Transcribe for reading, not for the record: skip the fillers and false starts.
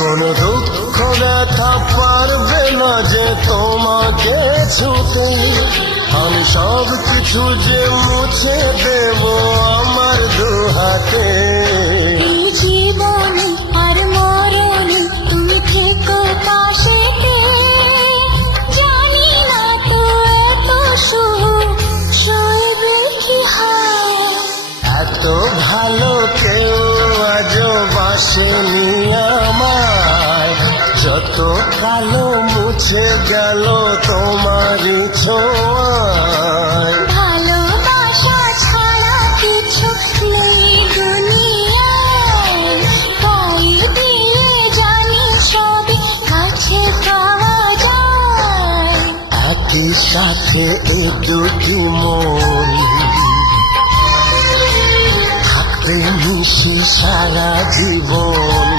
কোনো দুঃখ ব্যথা পারবে না যে তোমাকে ছুতে। আমি সব কিছু যে মুছে দেব আমার দুহাতে। এই জীবন আর মরণ তুমি থেকো পাশেতে। জানি না তো এত সুখ সইবে কি হয়। এত ভালো কেউ আজও বাসেনি আমায়, যত কালো মুছে গেল তোমারই ছোঁয়ায়। ভালোবাসা ছাড়া কিছু নেই দুনিয়ায়। গায়ে দিয়ে জানি সবই কাছে পাওয়া যায়। একই সাথে এ দুটি মন থাকবে মিশে সারা জীবন।